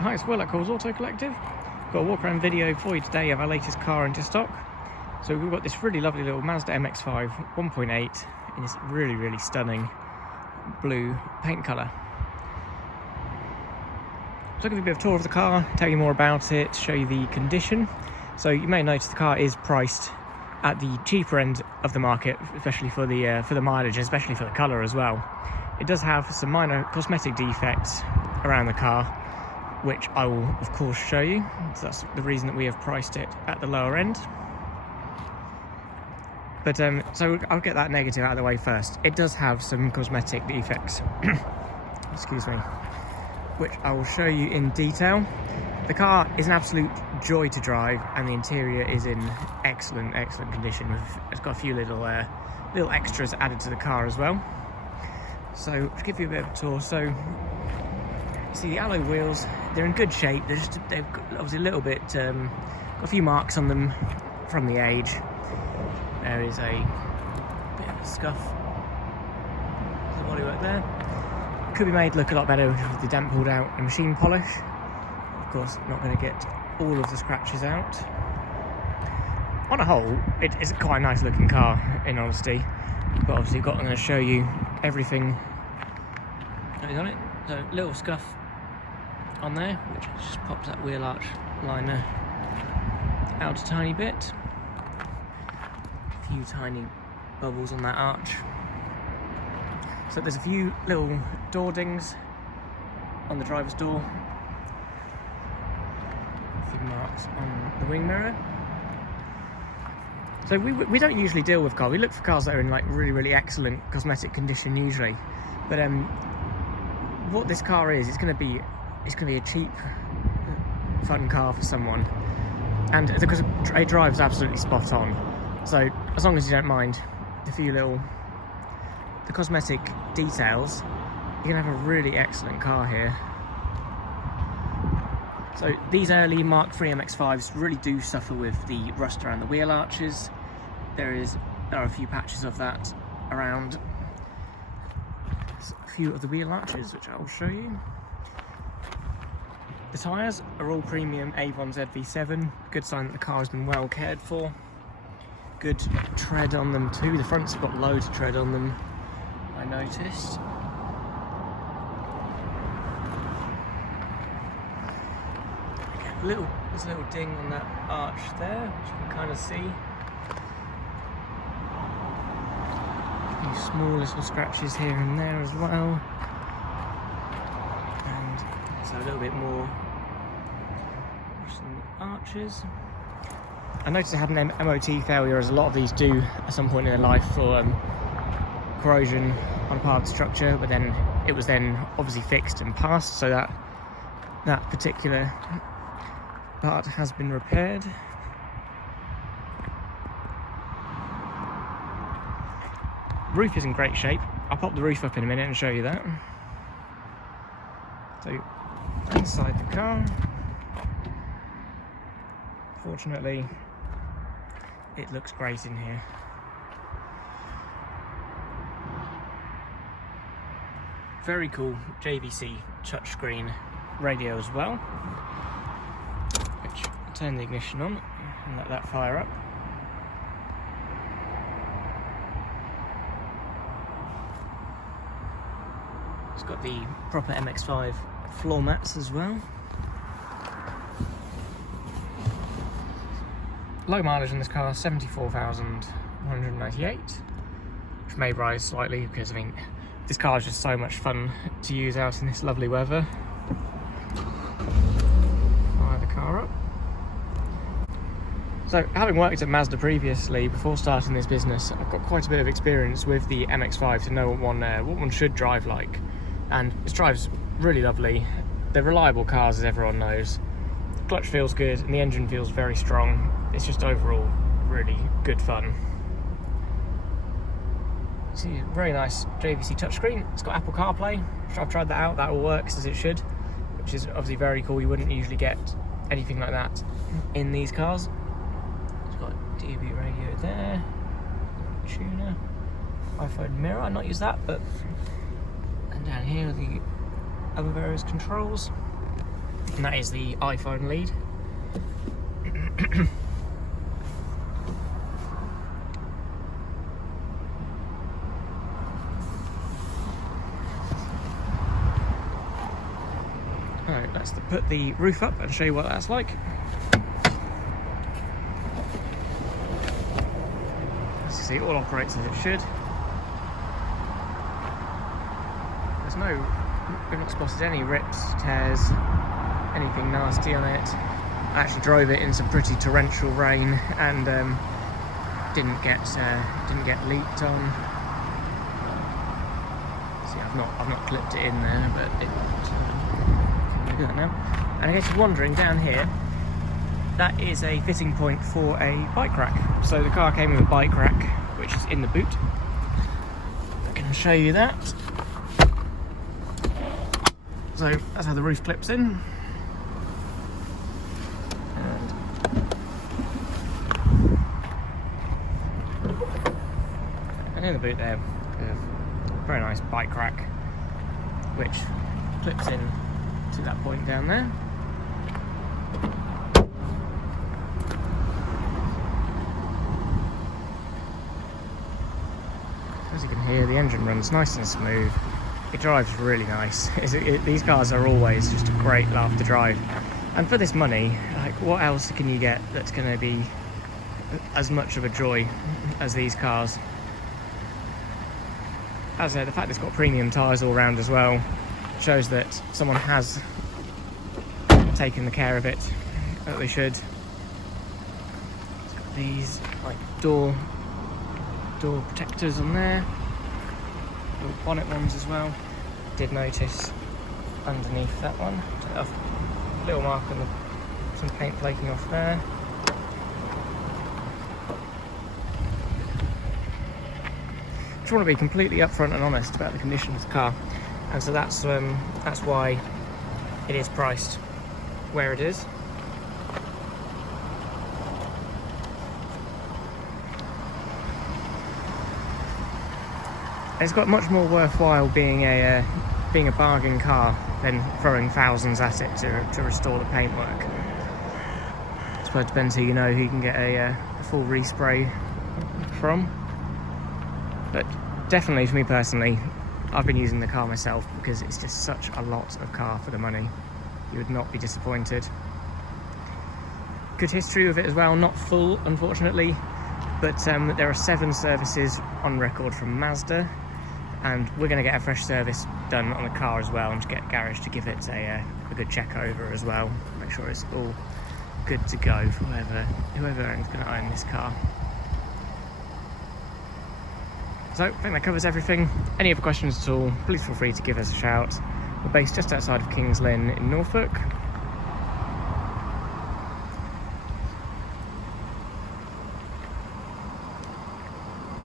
Hi, it's Will at Calls Auto Collective. Got a walk around video for you today of our latest car into stock. So we've got this really lovely little Mazda MX-5 1.8 in this really stunning blue paint colour. So I'll give you a bit of a tour of the car, tell you more about it, show you the condition. So you may notice the car is priced at the cheaper end of the market, especially for the mileage, especially for the colour as well. It does have some minor cosmetic defects around the car, which I will of course show you. So that's the reason that we have priced it at the lower end. But so I'll get that negative out of the way first. It does have some cosmetic defects, excuse me, which I will show you in detail. The car is an absolute joy to drive, and the interior is in excellent condition. It's got a few little extras added to the car as well. So to give you a bit of a tour, so you see the alloy wheels, they're in good shape. They've got obviously a little bit, got a few marks on them from the age. There is a bit of a scuff to the bodywork there. Could be made look a lot better with the damp pulled out and machine polish. Of course, not going to get all of the scratches out. On a whole, it is quite a nice looking car, in honesty. But obviously, I'm going to show you everything that is on it. So, little scuff on there, which just pops that wheel arch liner out a tiny bit. A few tiny bubbles on that arch. So there's a few little door dings on the driver's door. A few marks on the wing mirror. So we don't usually deal with cars. We look for cars that are in like really excellent cosmetic condition usually. But what this car is, it's going to be a cheap, fun car for someone, and because it drives absolutely spot on. So as long as you don't mind the cosmetic details, you're gonna have a really excellent car here. So these early Mark III MX-5s really do suffer with the rust around the wheel arches. There are a few patches of that around a few of the wheel arches, which I will show you. The tyres are all premium Avon ZV7, good sign that the car has been well cared for. Good tread on them too. The front's got loads of tread on them, I noticed. There's a little ding on that arch there, which you can kind of see. A few small little scratches here and there as well. And so a little bit more on the arches. I noticed I had an MOT failure, as a lot of these do at some point in their life, for corrosion on part of the structure, but then it was then obviously fixed and passed, so that particular part has been repaired. Roof is in great shape. I'll pop the roof up in a minute and show you that. So inside the car, fortunately it looks great in here. Very cool JVC touchscreen radio as well, which I'll turn the ignition on and let that fire up. It's got the proper MX-5 floor mats as well. Low mileage on this car, 74,198, which may rise slightly because, I mean, this car is just so much fun to use out in this lovely weather. Fire the car up. So, having worked at Mazda previously, before starting this business, I've got quite a bit of experience with the MX-5 to know what one should drive like. And this drives really lovely. They're reliable cars, as everyone knows. The clutch feels good and the engine feels very strong. It's just overall really good fun. See, very nice JVC touchscreen. It's got Apple CarPlay. I've tried that out. That all works as it should, which is obviously very cool. You wouldn't usually get anything like that in these cars. It's got DAB radio there, tuner, iPhone mirror. I've not used that, but and down here are the other various controls. and that is the iPhone lead. Alright, let's put the roof up and show you what that's like. As you see, it all operates as it should. We've not spotted any rips, tears, anything nasty on it. I actually drove it in some pretty torrential rain and didn't get leaked on. See, I've not clipped it in there, but it. Do that now. And in case you're wondering, down here, that is a fitting point for a bike rack. So the car came with a bike rack, which is in the boot. I can show you that. So that's how the roof clips in. And in the boot there, a very nice bike rack, which clips in to that point down there. As you can hear, the engine runs nice and smooth. It drives really nice. These cars are always just a great laugh to drive. And for this money, like, what else can you get that's going to be as much of a joy as these cars? As the fact it's got premium tyres all round as well shows that someone has taken the care of it that they should. It's got these like door protectors on there. Little bonnet ones as well. Did notice underneath that one, a little mark on some paint flaking off there. Just want to be completely upfront and honest about the condition of the car, and so that's why it is priced where it is. It's got much more worthwhile being a bargain car than throwing thousands at it to restore the paintwork. I suppose it depends who you know who you can get a full respray from. But definitely for me personally, I've been using the car myself because it's just such a lot of car for the money. You would not be disappointed. Good history with it as well, not full unfortunately, but there are 7 services on record from Mazda. And we're going to get a fresh service done on the car as well, and just get a garage to give it a good check over as well. Make sure it's all good to go for whoever is going to own this car. So I think that covers everything. Any other questions at all, please feel free to give us a shout. We're based just outside of Kings Lynn in Norfolk.